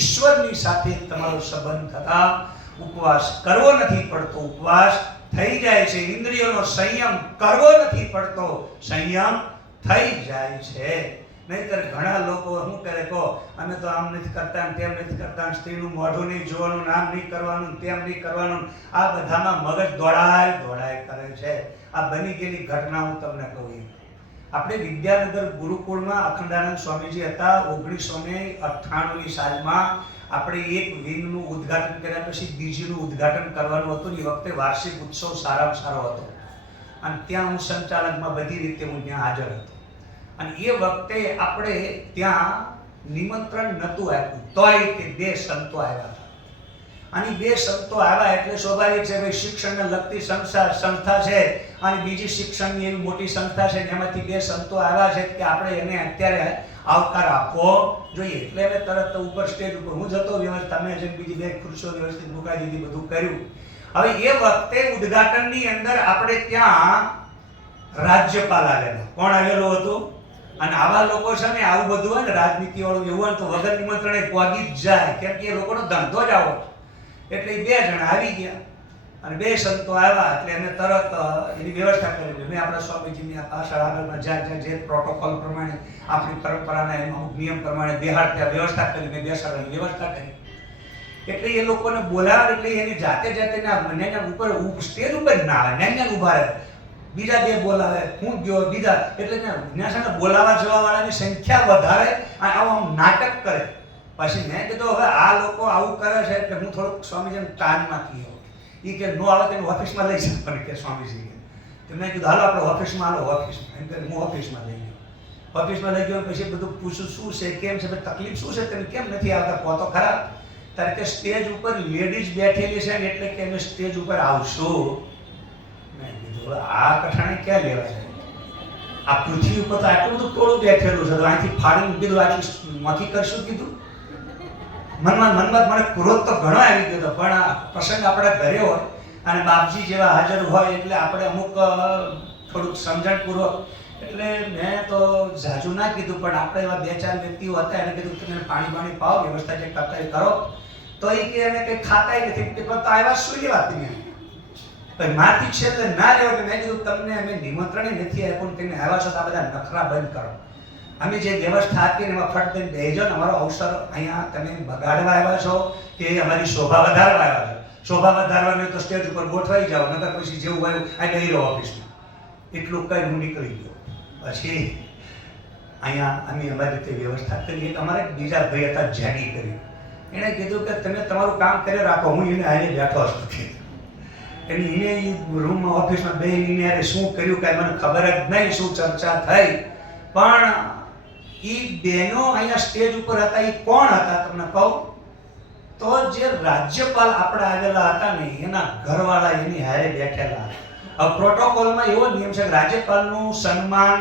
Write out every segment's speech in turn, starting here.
ઈશ્વરની સાથે તમારો સંબંધ થતા ઉપવાસ કરવો નથી પડતો, ઉપવાસ થઈ જાય છે. ઇન્દ્રિયોનો સંયમ કરવો નથી પડતો, સંયમ થઈ જાય છે. નહીંતર ઘણા લોકો શું કરે, કહો અમે તો આમ નથી કરતા ને તેમ નથી કરતા, સ્ત્રીનું મોઢું નહીં જોવાનું, આમ નહીં કરવાનું, તેમ નહીં કરવાનું, આ બધામાં મગજ દોડાય કરે છે. આ બની ગયેલી ઘટના હું તમને કહું. આપણે વિદ્યાનગર ગુરુકુળમાં અખંડાનંદ સ્વામીજી હતા. 1998ની સાલમાં આપણે એક વિંગનું ઉદ્ઘાટન કર્યા પછી બીજીનું ઉદ્ઘાટન કરવાનું હતું. એ વખતે વાર્ષિક ઉત્સવ સારામાં સારો હતો અને ત્યાં હું સંચાલકમાં બધી રીતે હું ત્યાં હાજર હતો. અને એ વખતે આપણે ત્યાં નિમંત્રણ નહોતું આપ્યું, તોય તે 2 સંતો આવ્યા હતા. અને 2 સંતો આવ્યા એટલે સ્વાભાવિક છે ભાઈ, શિક્ષણને લગતી સંસ્થા છે અને બીજી શિક્ષણની એવી મોટી સંસ્થા છે, એમાંથી 2 સંતો આવ્યા છે કે આપણે એને અત્યારે આવકાર આપવો જોઈએ. એટલે અમે તરત ઉપર સ્ટેજ ઉપર હું જતો, વ્યવસ્થા મેં બીજી 2 ખુરશીઓ વ્યવસ્થિત મુકાઈ દીધી, બધું કર્યું. હવે એ વખતે ઉદ્ઘાટનની અંદર આપણે ત્યાં રાજ્યપાલ આવેલા. કોણ આવેલો હતો? અને આવા લોકો છે ને, આવું બધું હોય ને રાજનીતિ વાળું એવું હોય તો વગર નિમંત્રણે પહોંચી જ જાય, કેમ કે એ લોકોનો ધંધો જ આવો. એટલે 2 જણા આવી ગયા અને 2 સંતો આવ્યા એટલે અમે તરત એની વ્યવસ્થા કરી. મેં આપણા સ્વામીજીની પાછળ આગળમાં જ્યાં જે પ્રોટોકોલ પ્રમાણે આપણી પરંપરાના એમાં નિયમ પ્રમાણે બેહાડ ત્યાં વ્યવસ્થા કરી, મેં બેસાડવાની વ્યવસ્થા કરી. એટલે એ લોકોને બોલાવે એટલે એની જાતે ના ઉપર સ્ટેજ ઉપર ના આવે, ન્યા ઉભા રહે. બીજા 2 બોલાવે, હું ગયો બીજા, એટલે ત્યાં બોલાવા જવા વાળાની સંખ્યા વધારે અને આવું નાટક કરે. પછી મેં કીધું હવે આ લોકો આવું કરે છે એટલે હું થોડુંક સ્વામીજીને તાનમાં કીધો. એ કે નો આવે તેને ઓફિસમાં લઈ જવાનું કે સ્વામીજી. તો મેં કીધું હાલો આપણે ઓફિસમાં, હાલો ઓફિસમાં. એમ કે હું ઓફિસમાં લઈ ગયો. ઓફિસમાં લઈ ગયો પછી બધું પૂછું શું છે, કેમ છે, તકલીફ શું છે, તમે કેમ નથી આવતા, કહો તો ખરા. ત્યારે કે સ્ટેજ ઉપર લેડીઝ બેઠેલી છે ને એટલે કે અમે સ્ટેજ ઉપર આવશું. મેં કીધું આ કઠણાઈ ક્યાં લેવા છે? આ પૃથ્વી ઉપર તો આટલું બધું ટોળું બેઠેલું છે, તો અહીંથી ફાડીને કીધું આટલી મથી કરશું કીધું. મનમાં મને ક્રોધ તો ઘણો આવી ગયો હતો, પણ આ પ્રસંગ આપણા ઘરે હોય અને બાપજી જેવા હાજર હોય એટલે આપણે અમુક થોડુંક સમજણપૂર્વક, એટલે મેં તો ઝાઝું ના કીધું, પણ આપણે એવા 2-4 વ્યક્તિઓ હતા એને કીધું તમે પાણી પાવ, વ્યવસ્થા જે કરતા એ કરો. તો એ કે અમે કંઈ ખાતાય નથી, પણ તો આવ્યા શું લેવા તમે? પછી માથી છેલ્લે ના લેવા કે મેં કીધું તમને અમે નિમંત્રણે નથી આપ્યું, તમે આવ્યા છો તો આ બધા નખરા બંધ કરો. અમે જે વ્યવસ્થા હતી એમાં ફટ દઈને બેસજો ને, અમારો અવસર અહીંયા તમે બગાડવા આવ્યા છો કે અમારી શોભા વધારવા આવ્યા છો? શોભા વધારવાની તો સ્ટેજ ઉપર ગોઠવાઈ જાઓ, નકર પછી જેવું હોય આ ગઈ રહો ઓફિસમાં. એટલું કઈ હું નીકળી ગયો. પછી અહીંયા અમે અમારી રીતે વ્યવસ્થા કરી. અમારે બીજા ભાઈ હતા, જેડી કરી. એણે કીધું કે તમે તમારું કામ કરી રાખો, હું એને હારે બેઠો હતો. એની એને રૂમમાં ઓફિસમાં બેસીને એને શું કર્યું કાંઈ મને ખબર જ નહીં, શું ચર્ચા થઈ. પણ એ બહેનો અહીંયા સ્ટેજ ઉપર હતા, એ કોણ હતા તમને કહું તો જે રાજ્યપાલ આપણે આવેલા હતા ને એના ઘરવાળા એની હારે બેઠેલા. હવે પ્રોટોકોલમાં એવો નિયમ છે કે રાજ્યપાલનું સન્માન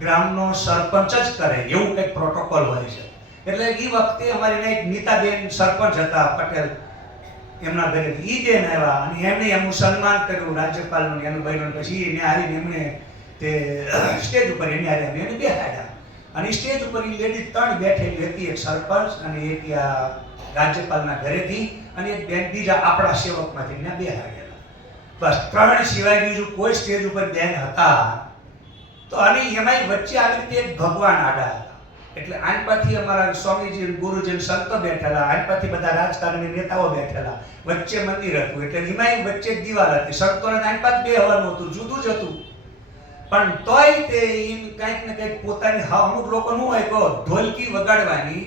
ગ્રામનો સરપંચ જ કરે, એવું કંઈક પ્રોટોકોલ હોય છે. એટલે એ વખતે અમારી એક નીતાબેન સરપંચ હતા પટેલ, એમના ઘરે એ બેન આવ્યા અને એમને એમનું સન્માન કર્યું રાજ્યપાલનું એનું બહેનો. પછી એને આવીને એમણે તે સ્ટેજ ઉપર એની હારે એને બેસાડ્યા અને સ્ટેજ ઉપર એ લેડીઝ 3 બેઠેલી હતી, એક સરપંચ અને એક રાજ્યપાલના ઘરેથી અને એક બેન બીજા આપણા સેવકમાંથી ને બેસાડેલા. બસ 3 સિવાય બીજું કોઈ સ્ટેજ ઉપર બેન હતા તો. અને એમાંય વચ્ચે આવી રીતે એક ભગવાન આડા હતા. એટલે આનપાથી અમારા સ્વામીજી, ગુરુજી, સંતો બેઠેલા, આનપાથી બધા રાજકારણી નેતાઓ બેઠેલા, વચ્ચે મંદિર હતું. એટલે એમાંય વચ્ચે દિવાલ હતી. સંતોને આનપાથ બેહવાનું હતું, જુદું જ હતું. પણ તોય તે કંઈક ને કંઈક પોતાની અમુક લોકોનું હોય તો ઢોલકી વગાડવાની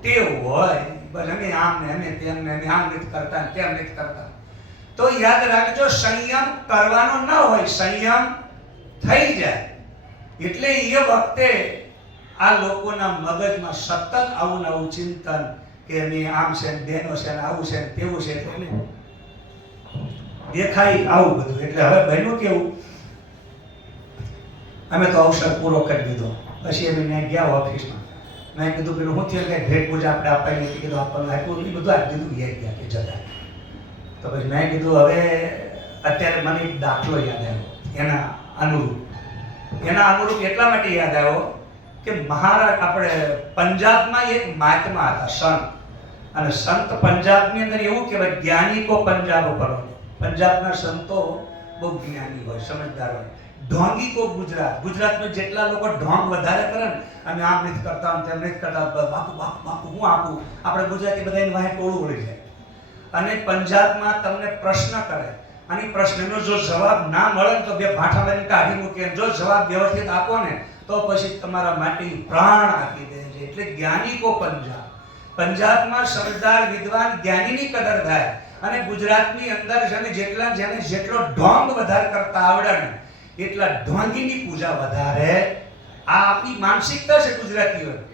ટેવ હોય. બસ અમે આમ ને અમે તેમ ને અમે આમ નથી કરતા તેમ નથી કરતા. તો યાદ રાખજો, સંયમ કરવાનો ન હોય, સંયમ થઈ જાય. એટલે એ વખતે આ લોકોના મગજમાં સતત આવું ચિંતન કે અમે આમ છે ને બેનો છે ને આવું છે ને તેવું છે, એટલે દેખાય આવું બધું. એટલે હવે બન્યું કેવું, અમે તો અવસર પૂરો કરી દીધો. પછી અમે ત્યાં ગયા ઓફિસમાં. મેં કીધું પેલું હું થયું કે ભેટ પૂજા આપણે આપવાની હતી, કીધું આપણને આપ્યું, એ બધું આપી દીધું. ગયા કે જતા. તો પછી મેં કીધું હવે અત્યારે મને એક દાખલો યાદ આવ્યો એના અનુરૂપ. એટલા માટે યાદ આવ્યો કે આપણે પંજાબમાં એક મહાત્મા હતા, સંત. અને સંત પંજાબની અંદર એવું કહેવાય જ્ઞાની કો પંજાબ પરો. પંજાબના સંતો બહુ જ્ઞાની હોય, સમજદાર હોય. ઢોંગી કો ગુજરાત. ગુજરાતમાં જેટલા લોકો ઢોંગ વધારે કરે ને, અમે આમ નથી કરતા, આમ તેમ નથી કરતા, બાપુ બાપુ બાપુ હું આપું, આપણે ગુજરાતી બધા એની વાહે ટોળું વળી જાય. અને પંજાબમાં તમને પ્રશ્ન કરે અને પ્રશ્નનો જો જવાબ ના મળે તો બે ભાઠા મારીને કાઢી મૂકે. જો જવાબ વ્યવસ્થિત આપો ને તો પછી તમારા માટે પ્રાણ આપી દે છે. એટલે જ્ઞાની કો પંજાબ. પંજાબમાં સમજદાર વિદ્વાન જ્ઞાનીની કદર થાય. અને ગુજરાતની અંદર જેને જેટલો ઢોંગ વધારે કરતા આવડે ને એટલા ઢોંગીની પૂજા વધારે. આ આપણી માનસિકતા છે ગુજરાતીઓની.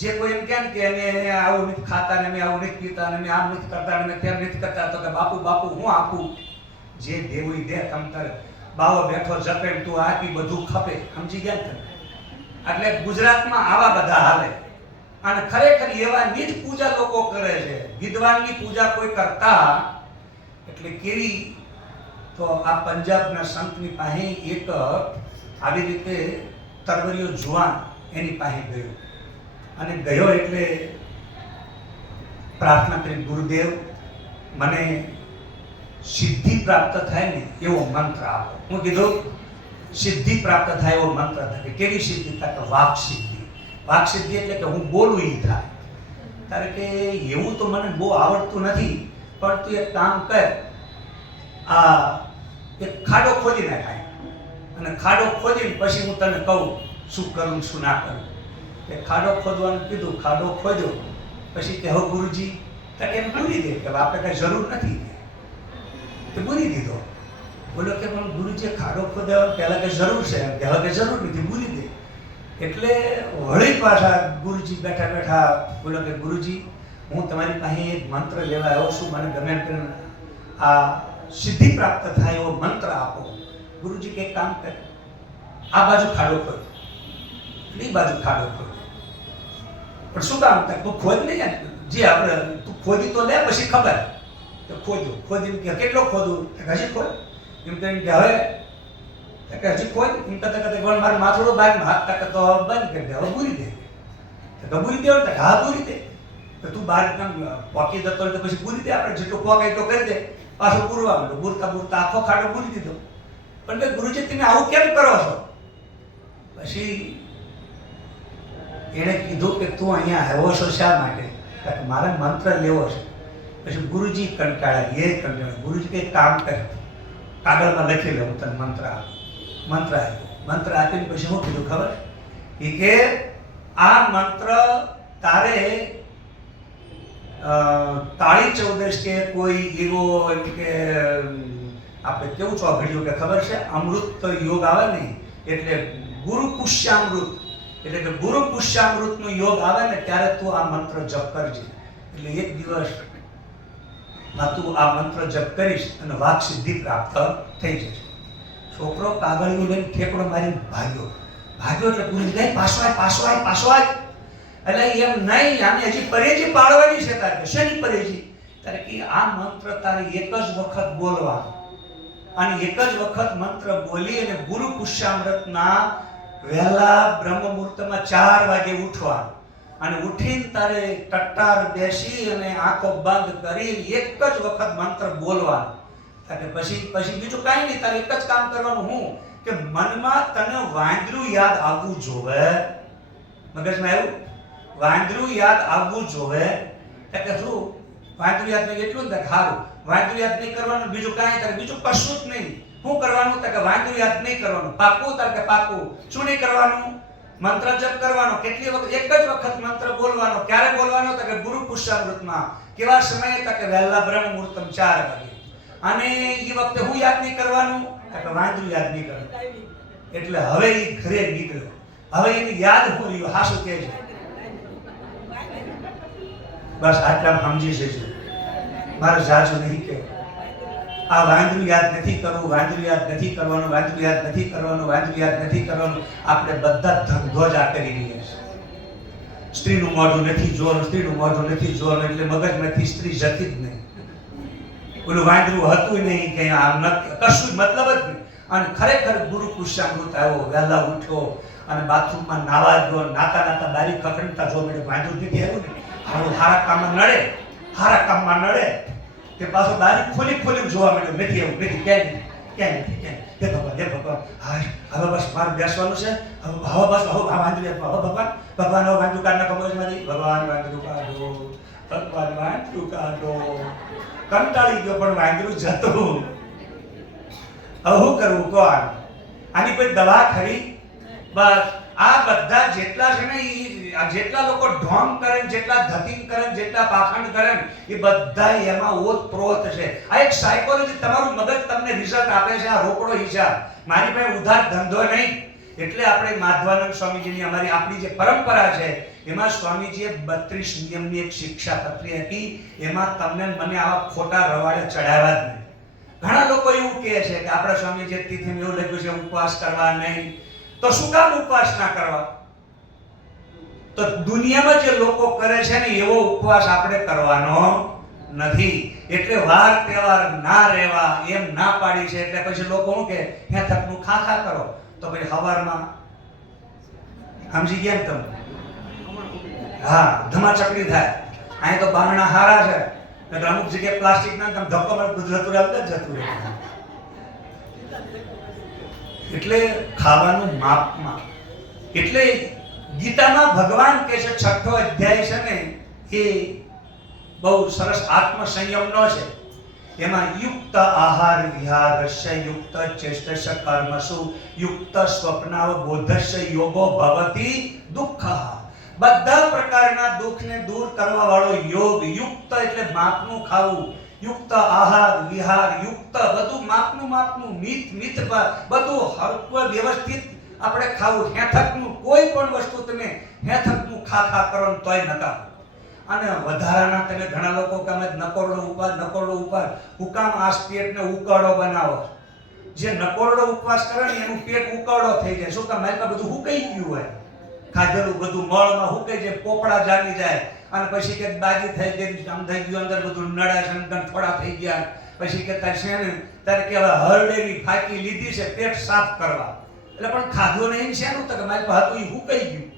જે કોઈ એમ કહે કે અમે આવું નથી ખાતા ને અમે આવું નથી પીતા ને અમે આમ નથી કરતા ને અમે તેમ નથી કરતા, તો કે બાપુ બાપુ હું આપું, જે દેવું દે તમ તારે બાવો બેઠો જપે તું આપી બધું ખપે. સમજી ગયા ને? એટલે ગુજરાતમાં આવા બધા હાલે. અને ખરેખર એવાની જ પૂજા લોકો કરે છે. વિદ્વાનની પૂજા કોઈ કરતા એટલે કેવી? તો આ પંજાબના સંતની પાસે એક આવી રીતે તરવરીયો જુવાન એની પાસે ગયો. અને ગયો એટલે પ્રાર્થના કરી, ગુરુદેવ મને સિદ્ધિ પ્રાપ્ત થાય ને એવો મંત્ર આપો. હું કીધું સિદ્ધિ પ્રાપ્ત થાય એવો મંત્ર થાય. કેવી સિદ્ધિ થાય? વાક સિદ્ધિ. વાક સિદ્ધિ એટલે કે હું બોલું એ થાય. તારે કે એવું તો મને બહુ આવડતું નથી, પણ તું એક કામ કર, આ એક ખાડો ખોદી નાખાય અને ખાડો ખોદીને પછી હું તને કહું શું કરું શું ના કરું. એ ખાડો ખોદવાનું કીધું, ખાડો ખોદ્યો. પછી કે હવે ગુરુજી એમ પૂરી દે કે આપણે કઈ જરૂર નથી, એ પૂરી દીધો. બોલો કે પણ ગુરુજી ખાડો ખોદ્યા પહેલા કે જરૂર છે, કે હવે કે જરૂર નથી, પૂરી દે. એટલે વળી પાછા ગુરુજી બેઠા બેઠા બોલો કે ગુરુજી હું તમારી પાસે એક મંત્ર લેવા આવ્યો છું, મને ગમે એમ આ સિદ્ધિ પ્રાપ્ત થાય એવો મંત્ર આપો. ગુરુજી કે કામ કરે, આ બાજુ ખાડો ખોદ, એ બાજુ ખાડો ખોદ. પણ શું કામ કરે? તું ખોદ નહીં જાય, જે આપણે તું ખોદી તો લે પછી ખબર કે ખોદ્યું. ખોદી કે કેટલો ખોદું? હજી ખોદ. એમ કહીને કે હવે હજી ખોદ. એમ કરતા કરતા ગણ મારું માથોડું બાગ હાથ કાકા તો બંધ કરી દે, હવે પૂરી દે. તો પૂરી દે, હા પૂરી દે. તો તું બહાર પોકી જતો હોય તો પછી પૂરી દે, આપણે જેટલું પોક એટલો કરી દે. પાછો પૂરવા માંડો, બુરતા બુરતા આખો ખાડો પૂરી દીધો. પણ ભાઈ ગુરુજી તમે આવું કેમ કરો છો? પછી એણે કીધું કે તું અહીંયા આવ્યો છો શા માટે? કારણ કે મારે મંત્ર લેવો છે. પછી ગુરુજી કંટાળ્યા, એ કંટાળ્યા. ગુરુજી કંઈ કામ કરે, કાગળમાં લખી લે, હું તને મંત્ર આપું. મંત્ર આપ્યો. મંત્ર આપીને પછી શું કીધું ખબર? કે આ મંત્ર તારે કાળી ચૌદશ કે કોઈ એવો એમ કે આપણે કેવું ચોઘડ્યું કે ખબર છે? અમૃત યોગ આવે ને એટલે ગુરુ પુષ્યામૃત, એટલે કે ગુરુ પુષ્યામૃતનો યોગ આવે ને ત્યારે તું આ મંત્ર જપ કરજે. એટલે એક દિવસ તું આ મંત્ર જપ કરીશ અને વાક સિદ્ધિ પ્રાપ્ત થઈ જશે. છોકરો કાગળિયું લઈને ઠેકડો મારીને ભાગ્યો. એટલે પૂરી ગઈ, પાછો આય. એટલે એમ નહીં, આને હજી પરેજી પાડવાની છે. તારે શેની પરેજી? તારે કે આ મંત્ર તારે એક જ વખત બોલવાનો અને એક જ વખત મંત્ર બોલી અને ગુરુ પુષ્યામૃતના વહેલા બ્રહ્મ મુહૂર્તમાં 4 વાગે ઉઠવાનું અને ઉઠીને તારે ટટ્ટાર બેસી અને આંખો બંધ કરી એક જ વખત મંત્ર બોલવાનો. પછી બીજું કાંઈ નહીં, તારે એક જ કામ કરવાનું. હું કે મનમાં તને વાંદરું યાદ આવવું જોવે. મગજમાં આવ્યું? વાંદરું યાદ આવવું જોવે. કે શું વાંદરું યાદ નહીં? એટલું જ સારું. વાંદરું યાદ નહીં કરવાનું, બીજું કાંઈ તારે બીજું કશું જ નહીં. શું કરવાનું? કે વાંદરું યાદ નહીં કરવાનું. પાકું? તારે કે પાકું. શું નહીં કરવાનું? મંત્ર જપ કરવાનો. કેટલી વખત? એક જ વખત મંત્ર બોલવાનો. ક્યારે બોલવાનો? કે ગુરુ પુષ્યામૃતમાં. કેવા સમયે? કે વહેલા બ્રહ્મ મુહૂર્તમ 4 વાગે. અને એ વખતે હું યાદ નહીં કરવાનું? કે વાંદરું યાદ નહીં કરવાનું. એટલે હવે એ ઘરે નીકળ્યો. હવે એની યાદ હું રહ્યું? હાસુ કહેજો. બસ આટલા સમજી જજો, મારે જાજુ નહીં કે આ વાંદરું યાદ નથી કરવું, વાંદરું યાદ નથી કરવાનું, વાંદરું યાદ નથી કરવાનું, વાંદરું યાદ નથી કરવાનું. આપણે બધા ધંધો જ આ કરી રહ્યા છે. સ્ત્રીનું મોઢું નથી જોવાનું, સ્ત્રીનું મોઢું નથી જોવાનું, એટલે મગજમાંથી સ્ત્રી જતી જ નહીં. ઓલું વાંદરું હતું નહીં કે આમ કશું મતલબ જ નહીં. અને ખરેખર ગુરુ પુષ્યામૃત આવ્યો, વહેલા ઉઠ્યો અને બાથરૂમમાં નાવા ગયો. નાતા બારી ખખડતા જો મેં વાંદરું નથી આવ્યું ને, હારું હારા કામ નડે. હારા કામમાં નડે તે પાછો બારી ખોલી જોવા મળ્યો, નથી એવું, નથી, ક્યાંય નથી. હે ભગવાન, હા હવે બસ મારે બેસવાનું છે, હવે બસ હવે વાંધો હવે ભગવાન હવે વાંધો કાઢ નાખો મગજમાંથી, ભગવાન વાંધો કાઢો. કંટાળી ગયો પણ વાંદરું જતું. હવે શું કરવું કહો? આની કોઈ દવા ખરી? બસ આ બધા જેટલા છે ને એ જેટલા લોકો ઢોંગ કરે, જેટલા ધતિંગ કરે, જેટલા પાખંડ કરે એ બધા એમાં ઓતપ્રોત છે. આ એક સાયકોલોજી, તમારું મગજ તમને રિઝલ્ટ આપે છે. આ રોકડો હિસાબ, મારી પાસે ઉધાર ધંધો નહીં. એટલે આપણે માધવાનંદ સ્વામીજીની આપણી જે પરંપરા છે એમાં સ્વામીજીએ 32 નિયમની એક શિક્ષા પત્રી હતી. એમાં તમને મને આવા ખોટા રવાડે ચડાવ્યા જ નહીં. ઘણા લોકો એવું કહે છે કે આપણા સ્વામીજી તિથિમાં એવું લખ્યું છે ઉપવાસ કરવા નહીં, તો શું કામ ઉપવાસ ના કરવા? તો દુનિયામાં જે લોકો કરે છે ને એવો ઉપવાસ આપણે કરવાનો નથી. એટલે વાર તહેવાર ના રહેવા એમ ના પાડી છે. એટલે પછી લોકો શું કે હે થકનું ખા કરો, તો પછી સવારમાં સમજી ગયા ને તમે? હા, ધમાચકડી થાય. અહીં તો બારણા હારા છે, અમુક જગ્યાએ પ્લાસ્ટિક ના તમે ધક્કો માર જતું રહે. એટલે ખાવાનું માપમાં. એટલે ગીતામાં ભગવાન કહે છે, 6ઠ્ઠો અધ્યાય છે ને એ બહુ સરસ આત્મસંયમનો છે. એમાં યુક્ત આહાર વિહારસ્ય યુક્ત ચેષ્ટસ્ય કર્મસુ યુક્ત સ્વપ્નાવબોધસ્ય યોગો ભવતિ દુઃખઃ. બધા પ્રકારના દુઃખને દૂર કરવા વાળો યોગ. યુક્ત એટલે માપનું ખાવું, યુક્ત આહાર વિહાર, યુક્ત બધું માપનું મિત બધું હરકું વ્યવસ્થિત આપણે ખાવું. હેથકનું કોઈ પણ વસ્તુ તમે હેથકનું ખા કરો ને તોય નકા. અને વધારાના તમે ઘણા લોકો તમે નકોરડો ઉપવાસ હુકામ આ પેટને ઉકળો બનાવો. જે નકોરડો ઉપવાસ કરે ને એનું પેટ ઉકળો થઈ જાય. શું કામ? મારી બધું હુકાઈ ગયું હોય, ખાધેલું બધું મળમાં હુકાઈ જાય, પોપડા જામી જાય. અને પછી કે બાજી થઈ ગઈ, આમ થઈ ગયું, અંદર બધું નડા સંગન થોડા થઈ ગયા. પછી કે તાર છે ને તારે કે હરડેની ફાકી લીધી છે પેટ સાફ કરવા. એટલે પણ ખાધું નહીં શેનું? તો કે મારી પાસે હતું એ હુકાઈ ગયું.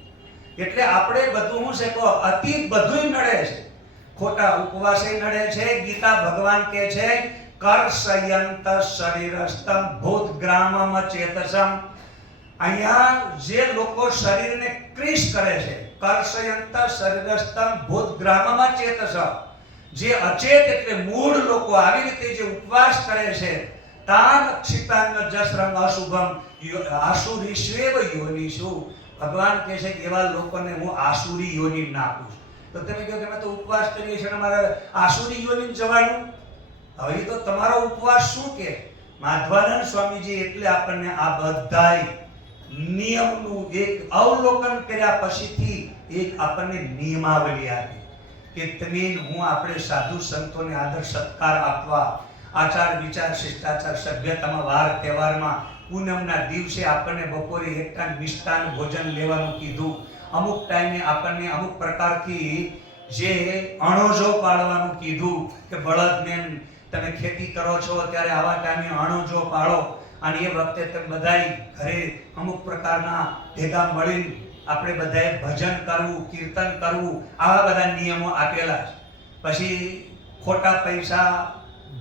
એટલે આપણે બધું શું છે કહો, અતિ બધું નડે છે. ખોટા ઉપવાસે નડે છે. ગીતા ભગવાન કહે છે કરસયંત શરીરસ્તમ ભૂતગ્રામમ ચેતસમ. અહીંયા જે લોકો શરીરને ક્રિશ કરે છે, કરસયંત શરીરસ્તમ ભૂતગ્રામમ ચેતસમ, જે અચેત એટલે મૂળ લોકો આવી રીતે જે ઉપવાસ કરે છે, તાન ક્ષિતાંગ જસરંગ અશુભમ આસુરીશ્વેવ યોનિષુ. ભગવાન કહે છે કે એવા લોકોને હું આસુરી યોનિ નાખું છું. તો તમે કહો કે અમે તો ઉપવાસ કરીએ છીએ, અમારે આસુરી યોનિ જવાનું? હવે તો તમારો ઉપવાસ શું કે? માધવાનંદ સ્વામીજી એટલે આપણને આ બધાય નિયમનું એક અવલોકન કર્યા પછીથી એક આપણને નિયમાવલી આપી કે તમે હું આપણે સાધુ સંતોને આદર સત્કાર આપવા, આચાર વિચાર શિષ્ટાચાર સભ્યતામાં વાર તહેવારમાં પૂનમના દિવસે આપણને બપોરે એક ટાઈમ મિષ્ટાન ભોજન લેવાનું કીધું. અમુક ટાઈમે આપણને અમુક પ્રકારથી જે અણોજો પાળવાનું કીધું કે બળદને તમે ખેતી કરો છો ત્યારે આવા ટાઈમે અણોજો પાળો. અને એ વખતે તમે બધાય ઘરે અમુક પ્રકારના ભેગા મળીને આપણે બધાએ ભજન કરવું, કીર્તન કરવું, આવા બધા નિયમો આપેલા છે. પછી ખોટા પૈસા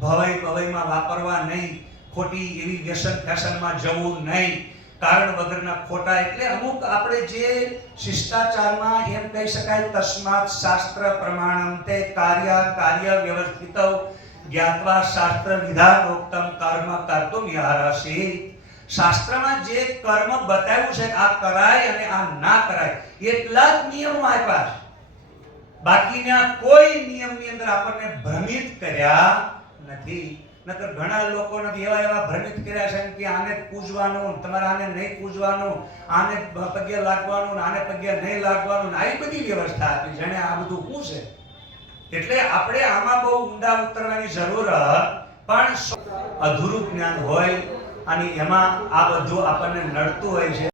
ભવાઈમાં વાપરવા નહીં, ખોટી એવી વ્યસન ફેશનમાં જવું નહીં, કારણ વગરના ખોટા. એટલે અમુક આપણે જે શિષ્ટાચારમાં એમ કહી શકાય તસ્માત શાસ્ત્ર પ્રમાણમ તે કાર્ય વ્યવસ્થિત જ્ઞાત્વા શાસ્ત્ર વિધાનોક્તમ કર્મ કર્તુમ યારસી. શાસ્ત્રમાં જે કર્મ બતાવ્યું છે આ કરાય અને આ ના કરાય એટલા જ નિયમો આપ્યા છે. બાકીના કોઈ નિયમની અંદર આપણને ભ્રમિત કર્યા નથી. નકર ઘણા લોકો નથી એવા ભ્રમિત કર્યા છે કે આને પૂજવાનું, તમારે આને નહીં પૂજવાનું, આને પગે લાગવાનું, આને પગે નહીં લાગવાનું, આવી બધી વ્યવસ્થા આપી. જાણે આ બધું શું છે? એટલે આપણે આમાં બહુ ઊંડા ઉતરવાની જરૂર પણ અધૂરું જ્ઞાન હોય અને એમાં આ બધું આપણને નડતું હોય છે.